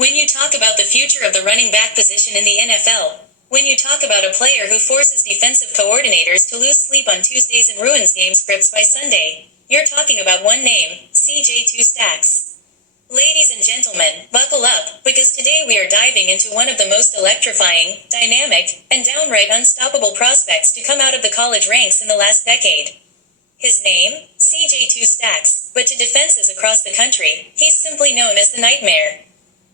When you talk about the future of the running back position in the NFL, when you talk about a player who forces defensive coordinators to lose sleep on Tuesdays and ruins game scripts by Sunday, you're talking about one name, CJ Two Staccs. Ladies and gentlemen, buckle up, because today we are diving into one of the most electrifying, dynamic, and downright unstoppable prospects to come out of the college ranks in the last decade. His name? CJ Two Staccs, but to defenses across the country, he's simply known as the Nightmare.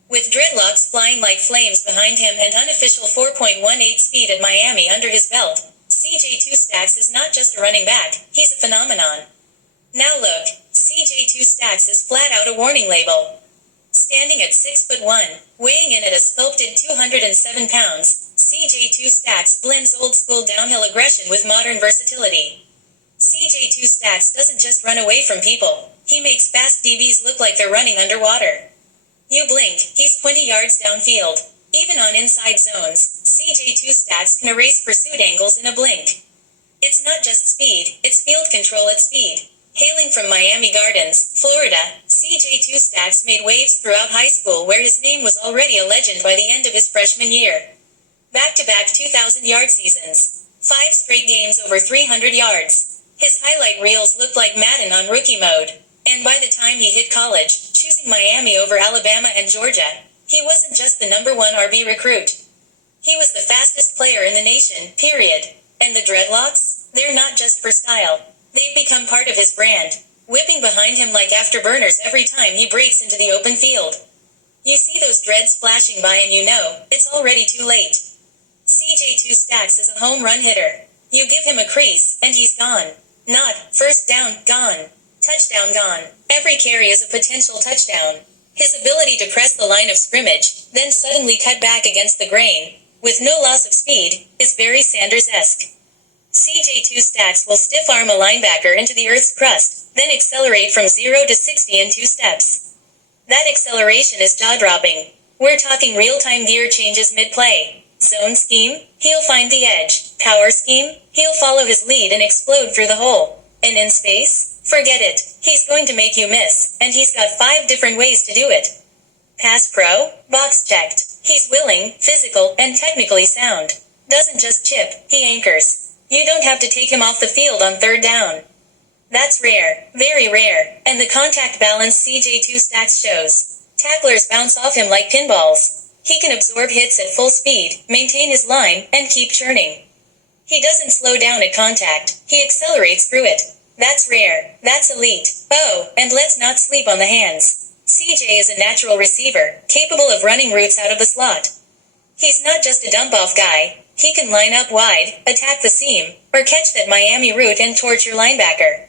With dreadlocks flying like flames behind him and unofficial 4.18 speed at Miami under his belt, CJ Two Staccs is not just a running back, he's a phenomenon. Now look, CJ Two Staccs is flat out a warning label. Standing at 6'1", weighing in at a sculpted 207 pounds, CJ Two Staccs blends old-school downhill aggression with modern versatility. CJ Two Staccs doesn't just run away from people, he makes fast DBs look like they're running underwater. You blink, he's 20 yards downfield. Even on inside zones, CJ Two Staccs can erase pursuit angles in a blink. It's not just speed, it's field control at speed. Hailing from Miami Gardens, Florida, CJ Two Staccs made waves throughout high school where his name was already a legend by the end of his freshman year. Back-to-back 2,000-yard seasons. 5 straight games over 300 yards. His highlight reels looked like Madden on rookie mode. And by the time he hit college, choosing Miami over Alabama and Georgia, he wasn't just the #1 RB recruit. He was the fastest player in the nation, period. And the dreadlocks? They're not just for style. They've become part of his brand, whipping behind him like afterburners every time he breaks into the open field. You see those dreads flashing by and you know, it's already too late. CJ Two Staccs is a home run hitter. You give him a crease, and he's gone. Not, first down, gone. Touchdown gone. Every carry is a potential touchdown. His ability to press the line of scrimmage, then suddenly cut back against the grain, with no loss of speed, is Barry Sanders-esque. CJ Two Staccs will stiff-arm a linebacker into the earth's crust, then accelerate from 0 to 60 in 2 steps. That acceleration is jaw-dropping. We're talking real-time gear changes mid-play. Zone scheme? He'll find the edge. Power scheme? He'll follow his lead and explode through the hole. And in space? Forget it. He's going to make you miss, and he's got 5 different ways to do it. Pass pro? Box checked. He's willing, physical, and technically sound. Doesn't just chip, he anchors. You don't have to take him off the field on 3rd down. That's rare, very rare, and the contact balance CJ Two Staccs shows. Tacklers bounce off him like pinballs. He can absorb hits at full speed, maintain his line, and keep churning. He doesn't slow down at contact, he accelerates through it. That's rare, that's elite. Oh, and let's not sleep on the hands. CJ is a natural receiver, capable of running routes out of the slot. He's not just a dump-off guy. He can line up wide, attack the seam, or catch that Miami route and torch your linebacker.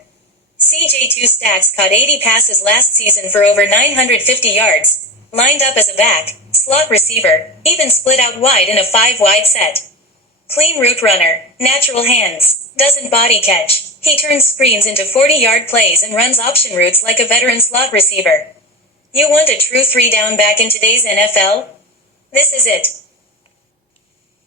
CJ Two Staccs caught 80 passes last season for over 950 yards, lined up as a back, slot receiver, even split out wide in a 5-wide set. Clean route runner, natural hands, doesn't body catch. He turns screens into 40-yard plays and runs option routes like a veteran slot receiver. You want a true 3-down back in today's NFL? This is it.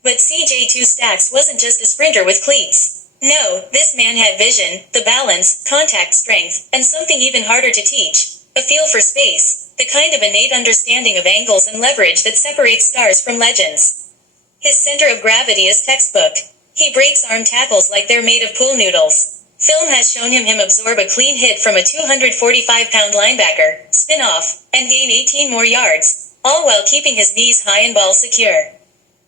But CJ Two Staccs wasn't just a sprinter with cleats. No, this man had vision, the balance, contact strength, and something even harder to teach, a feel for space, the kind of innate understanding of angles and leverage that separates stars from legends. His center of gravity is textbook. He breaks arm tackles like they're made of pool noodles. Film has shown him absorb a clean hit from a 245-pound linebacker, spin off, and gain 18 more yards, all while keeping his knees high and ball secure.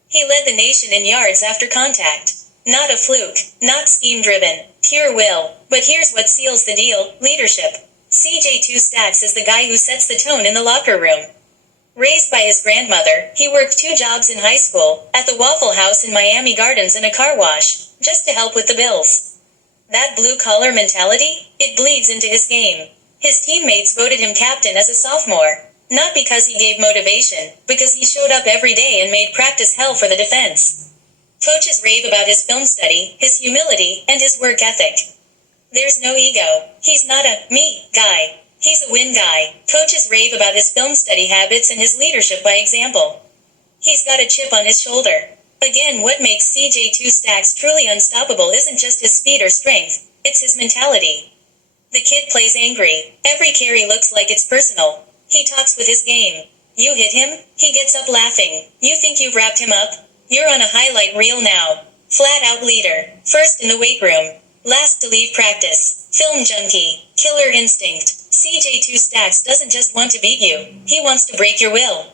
He led the nation in yards after contact. Not a fluke, not scheme-driven, pure will. But here's what seals the deal, leadership. CJ Two Staccs is the guy who sets the tone in the locker room. Raised by his grandmother, he worked 2 jobs in high school, at the Waffle House in Miami Gardens and a car wash, just to help with the bills. That blue-collar mentality? It bleeds into his game. His teammates voted him captain as a sophomore. Not because he gave motivation, because he showed up every day and made practice hell for the defense. Coaches rave about his film study, his humility, and his work ethic. There's no ego. He's not a me guy. He's a win guy. Coaches rave about his film study habits and his leadership by example. He's got a chip on his shoulder. Again, what makes CJ Two Staccs truly unstoppable isn't just his speed or strength, it's his mentality. The kid plays angry. Every carry looks like it's personal. He talks with his game. You hit him? He gets up laughing. You think you've wrapped him up? You're on a highlight reel now. Flat out leader. First in the weight room. Last to leave practice. Film junkie. Killer instinct. CJ Two Stacks doesn't just want to beat you. He wants to break your will.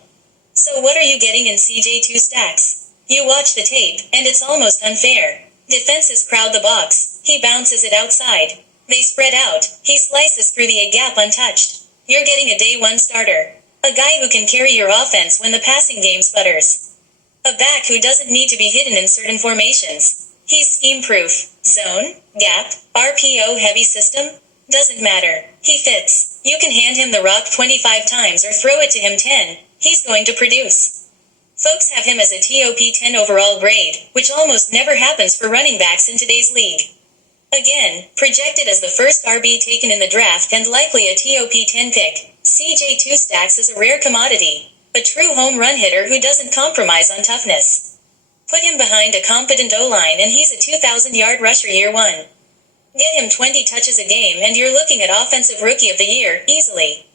So what are you getting in CJ Two Stacks? You watch the tape, and it's almost unfair. Defenses crowd the box. He bounces it outside. They spread out. He slices through the gap untouched. You're getting a day one starter. A guy who can carry your offense when the passing game sputters. A back who doesn't need to be hidden in certain formations. He's scheme-proof. Zone, gap, RPO heavy system? Doesn't matter. He fits. You can hand him the rock 25 times or throw it to him 10. He's going to produce. Folks have him as a top 10 overall grade, which almost never happens for running backs in today's league. Again, projected as the first RB taken in the draft and likely a top 10 pick, CJ Two Stacks is a rare commodity. A true home run hitter who doesn't compromise on toughness. Put him behind a competent O-line and he's a 2,000-yard rusher year one. Get him 20 touches a game and you're looking at Offensive Rookie of the Year, easily.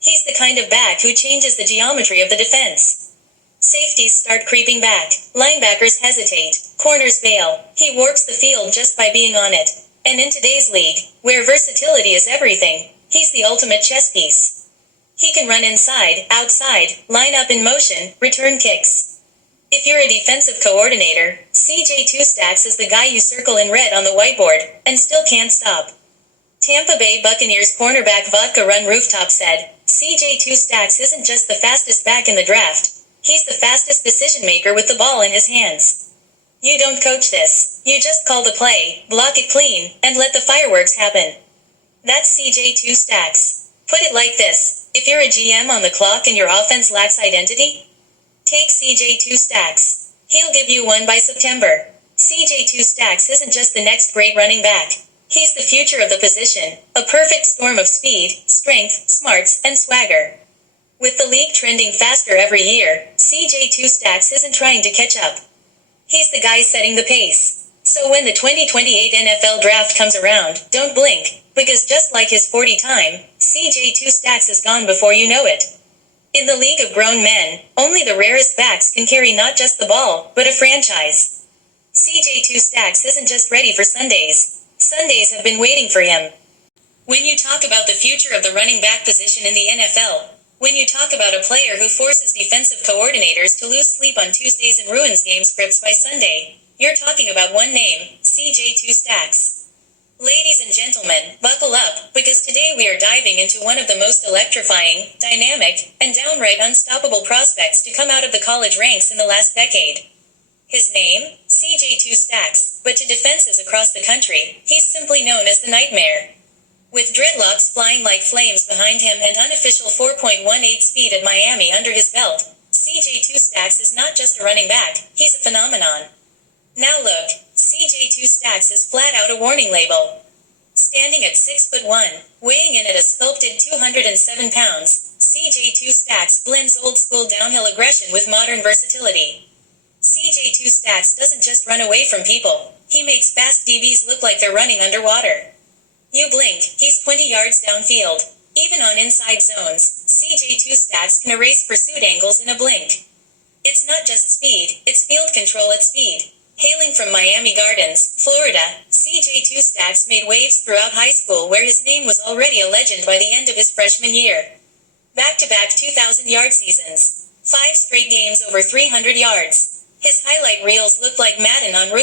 He's the kind of back who changes the geometry of the defense. Safeties start creeping back. Linebackers hesitate. Corners bail. He warps the field just by being on it. And in today's league, where versatility is everything, he's the ultimate chess piece. He can run inside, outside, line up in motion, return kicks. If you're a defensive coordinator, CJ Two Stacks is the guy you circle in red on the whiteboard, and still can't stop. Tampa Bay Buccaneers cornerback Vodka Run Rooftop said, CJ Two Stacks isn't just the fastest back in the draft. He's the fastest decision-maker with the ball in his hands. You don't coach this. You just call the play, block it clean, and let the fireworks happen. That's CJ Two Stacks. Put it like this, if you're a GM on the clock and your offense lacks identity, take CJ Two Stacks. He'll give you one by September. CJ Two Stacks isn't just the next great running back. He's the future of the position, a perfect storm of speed, strength, smarts, and swagger. With the league trending faster every year, CJ Two Stacks isn't trying to catch up. He's the guy setting the pace. So when the 2028 NFL draft comes around, don't blink, because just like his 40 time, CJ Two Stacks is gone before you know it. In the league of grown men, only the rarest backs can carry not just the ball, but a franchise. CJ Two Stacks isn't just ready for Sundays. Sundays have been waiting for him. When you talk about the future of the running back position in the NFL, when you talk about a player who forces defensive coordinators to lose sleep on Tuesdays and ruins game scripts by Sunday, you're talking about one name, CJ Two Stacks. Ladies and gentlemen, buckle up, because today we are diving into one of the most electrifying, dynamic, and downright unstoppable prospects to come out of the college ranks in the last decade. His name? CJ Two Stacks, but to defenses across the country, he's simply known as the Nightmare. With dreadlocks flying like flames behind him and unofficial 4.18 speed at Miami under his belt, CJ Two Stacks is not just a running back, he's a phenomenon. Now look, CJ Two Stacks is flat out a warning label. Standing at 6'1", weighing in at a sculpted 207 pounds, CJ Two Stacks blends old-school downhill aggression with modern versatility. CJ Two Stacks doesn't just run away from people, he makes fast DBs look like they're running underwater. You blink, he's 20 yards downfield. Even on inside zones, CJ Two Stacks can erase pursuit angles in a blink. It's not just speed, it's field control at speed. Hailing from Miami Gardens, Florida, CJ Two Stacks made waves throughout high school where his name was already a legend by the end of his freshman year. Back-to-back 2,000-yard seasons. 5 straight games over 300 yards. His highlight reels looked like Madden on rookie.